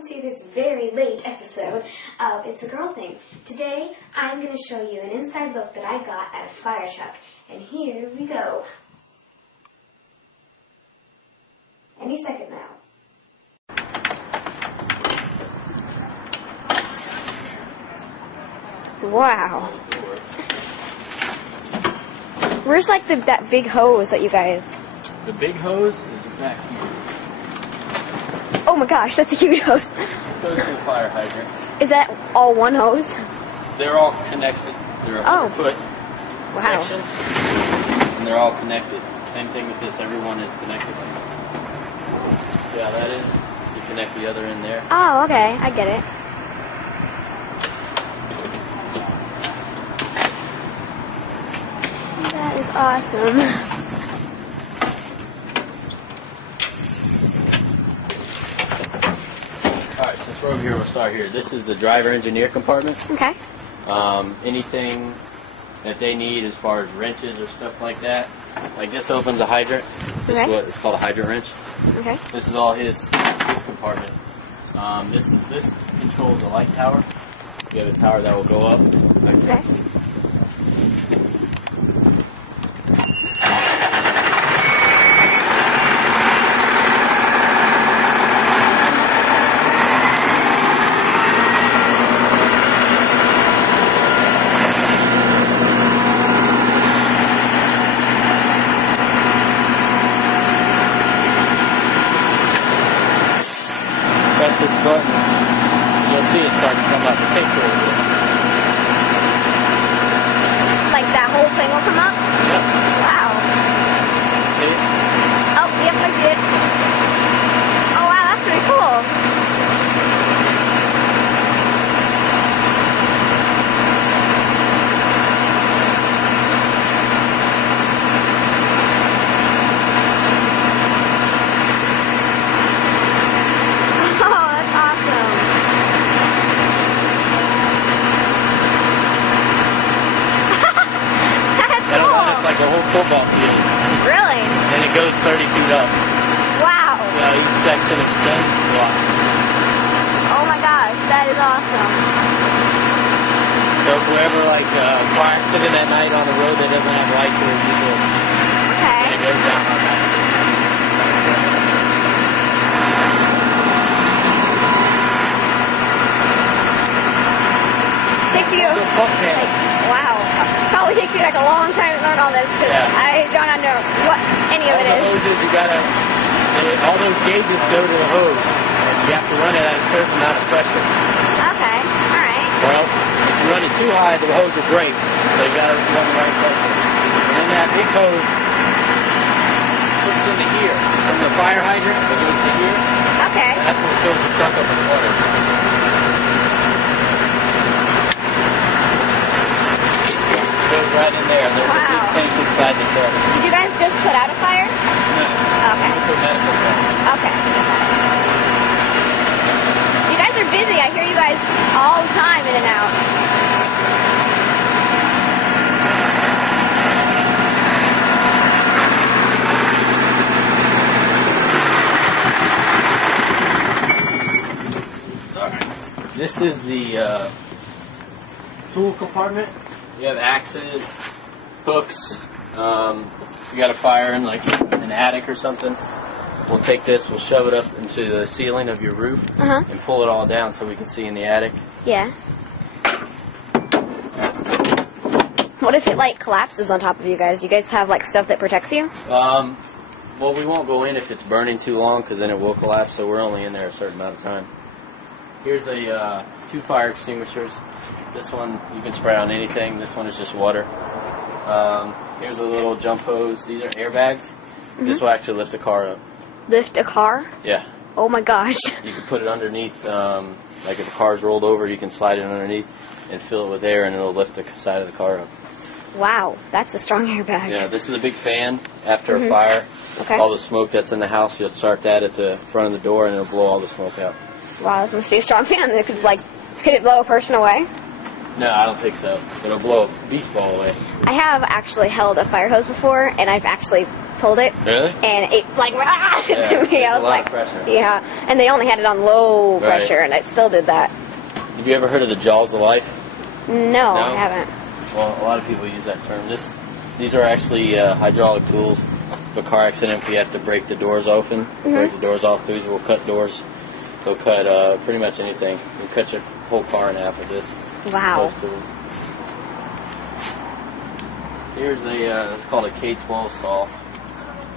welcome to this very late episode of It's a Girl Thing. Today, I'm going to show you an inside look that I got at a Firetruck. And here we go. Any second now. Wow. Where's like that big hose that you guys... The big hose is back here. Oh my gosh, that's a huge hose. This goes to the fire hydrant. Is that all one hose? They're all connected. They're a 100-foot section, and they're all connected. Same thing with this. Everyone is connected. Yeah, that is. You connect the other end there. Oh, okay. I get it. That is awesome. Alright, since we're over here, we'll start here. This is the driver-engineer compartment. Okay. Anything that they need as far as wrenches or stuff like that. Like this opens a hydrant. This is what it's called, a hydrant wrench. Okay. This is all his compartment. This controls the light tower. You have a tower that will go up. Okay. Press this button, you'll see it start to come up. It takes a little bit. Like that whole thing will come up? Yep. Wow. See it? Oh, yep, I see it. Oh, wow, that's pretty cool. Like a whole football field. Really? And it goes 30 feet up. Wow. Yeah, each section extends a lot. Oh my gosh, that is awesome. So if we're ever like car accident at night on the road that doesn't have lights or usual, Okay. and it goes down on that. Takes you. Wow. Probably takes you like a long time to learn all this because I don't know what any of it is. All the hoses, you gotta, all those gauges go to a hose. And you have to run it at a certain amount of pressure. Okay. All right. Or else, if you run it too high, the hose will break. So you gotta run the right pressure. And then that big hose hooks into here. From the fire hydrant, it goes to here. Okay. And that's what fills the truck up with water. Goes right in there. There's a big tank inside the truck. Did you guys just put out a fire? No. Okay. For medical purposes. Okay. You guys are busy. I hear you guys all the time in and out. Alright. This is the tool compartment. You have axes, hooks. If you got a fire in like an attic or something, we'll take this, we'll shove it up into the ceiling of your roof and pull it all down so we can see in the attic. Yeah. What if it like collapses on top of you guys? Do you guys have like stuff that protects you? Well, we won't go in if it's burning too long because then it will collapse, so we're only in there a certain amount of time. Here's a 2 fire extinguishers. This one you can spray on anything. This one is just water. Here's a little jump hose. These are airbags. This will actually lift a car up. Lift a car? Yeah. Oh my gosh. You can put it underneath, like if the car's rolled over, you can slide it underneath and fill it with air and it'll lift the side of the car up. Wow, that's a strong airbag. Yeah, this is a big fan after a fire. Okay. All the smoke that's in the house, you'll start that at the front of the door and it'll blow all the smoke out. Wow, this must be a strong fan. It could it blow a person away? No, I don't think so. It'll blow a beach ball away. I have actually held a fire hose before, and I've actually pulled it. Really? And it like to me. I was a lot like, of pressure. yeah. And they only had it on low Right. pressure, and it still did that. Have you ever heard of the jaws of life? No, I haven't. Well, a lot of people use that term. These are actually hydraulic tools. If a car accident, if we have to break the doors open, break the doors off, these will cut doors. They'll cut pretty much anything. You cut your whole car in half with this. Wow. Those tools. Here's it's called a K12 saw.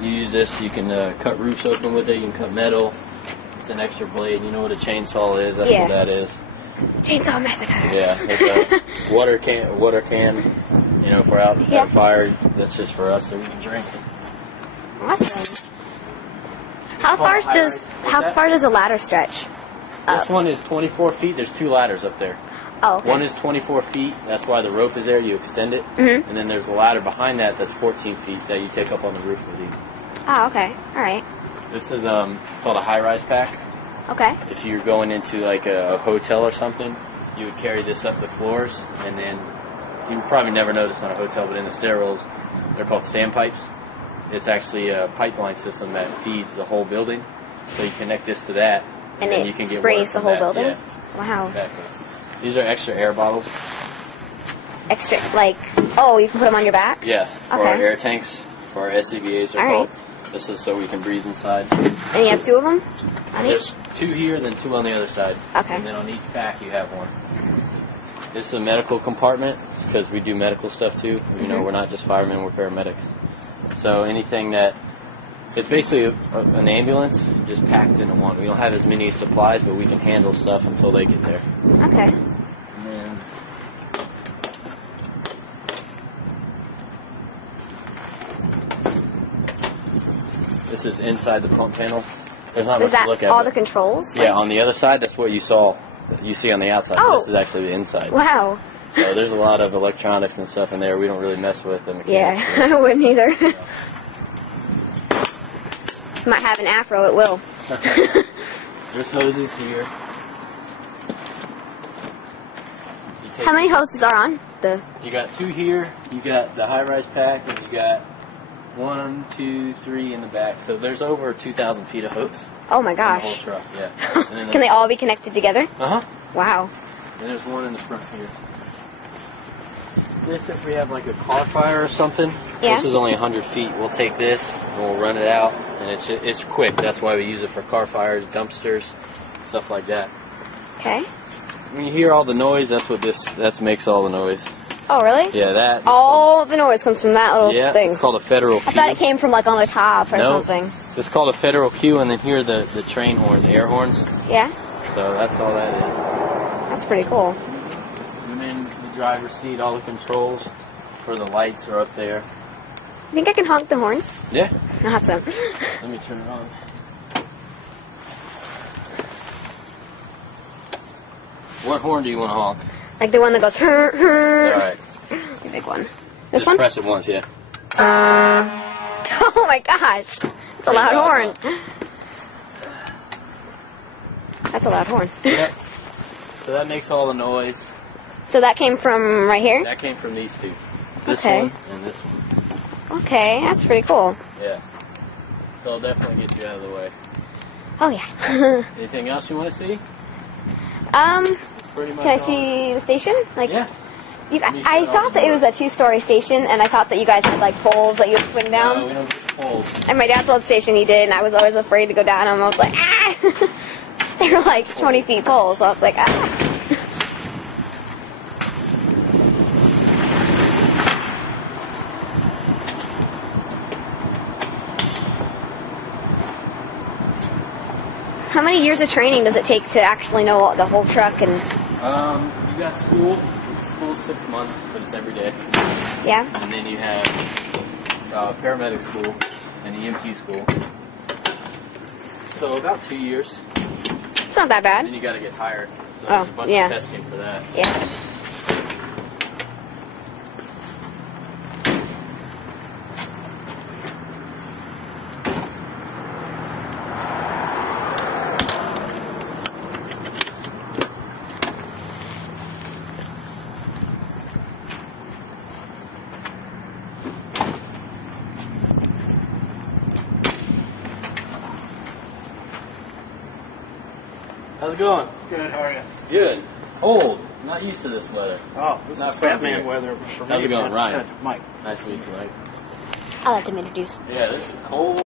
You use this, you can cut roofs open with it, you can cut metal. It's an extra blade. You know what a chainsaw is? That's what that is. Chainsaw massacre. Yeah, it's a water can. You know, if we're out at a fire, that's just for us, so we can drink it. Awesome. How far does the ladder stretch? This one is 24 feet. There's 2 ladders up there. Oh, okay. One is 24 feet. That's why the rope is there. You extend it. And then there's a ladder behind that that's 14 feet that you take up on the roof with you. Oh, okay. All right. This is called a high-rise pack. Okay. If you're going into like a hotel or something, you would carry this up the floors, and then you would probably never notice on a hotel, but in the stairwells, they're called standpipes. It's actually a pipeline system that feeds the whole building. So you connect this to that, and then it you can get sprays the whole building? Yeah. Wow. Exactly. These are extra air bottles. Extra, like, oh, you can put them on your back? Yeah, for our air tanks, for our SCBAs they're called. This is so we can breathe inside. And you have 2 of them on There's each? 2 here, then 2 on the other side. Okay. And then on each pack you have one. This is a medical compartment because we do medical stuff too. You know, we're not just firemen, we're paramedics. So anything that it's basically an ambulance just packed into one. We don't have as many supplies, but we can handle stuff until they get there. Okay. And then this is inside the pump panel. There's not much to look at. Is that all the controls? Yeah, on the other side, that's what you see on the outside. Oh. This is actually the inside. Wow. So there's a lot of electronics and stuff in there. We don't really mess with them. Yeah, I wouldn't either. Might have an afro, it will. There's hoses here. How many hoses are on? You got 2 here. You got the high-rise pack, and you got 1, 2, 3 in the back. So there's over 2,000 feet of hose. Oh my In the gosh. whole truck, yeah. And then Can they all be connected together? Uh-huh. Wow. And there's one in the front here. This, if we have like a car fire or something, this is only 100 feet. We'll take this and we'll run it out, and it's quick. That's why we use it for car fires, dumpsters, stuff like that. Okay. When you hear all the noise, that makes all the noise. Oh, really? Yeah, that. All the noise comes from that little thing. It's called a federal cue. I thought it came from like on the top or something. It's called a federal cue, and then here the train horn, the air horns. Yeah? So that's all that is. That's pretty cool. And then the driver's seat, all the controls for the lights are up there. You think I can honk the horn? Yeah. Awesome. Let me turn it on. What horn do you want to honk? Like the one that goes, All right. The big one. This Just one? press it once, yeah. Oh my gosh. It's a loud horn. That's a loud horn. Yep. So that makes all the noise. So that came from right here? That came from these 2. This Okay. one and this one. Okay, that's pretty cool. Yeah. So I'll definitely get you out of the way. Oh yeah. Anything else you want to see? Pretty much Can I all. see the station? Like, Yeah. I thought that it was a 2-story station, and I thought that you guys had like poles that you would swing down. No, we don't get poles. And my dad's old station, he did, and I was always afraid to go down them. I was like, ah! They were like 20 feet poles, so I was like, ah. How many years of training does it take to actually know the whole truck? And You got school. School's 6 months, but it's every day. yeah, And then you have paramedic school and EMT school. So about 2 years. it's not that And bad. then you got to get hired. So Oh, there's a bunch yeah. of testing for that. Yeah. How's it going? Good, how are you? Good. Cold. Not used to this weather. Oh, this Not is Fat from Man here. weather for me. How's it going, Ryan? Good, Mike. Nice to meet you, Mike. I'll let them introduce. Yeah, this is cold.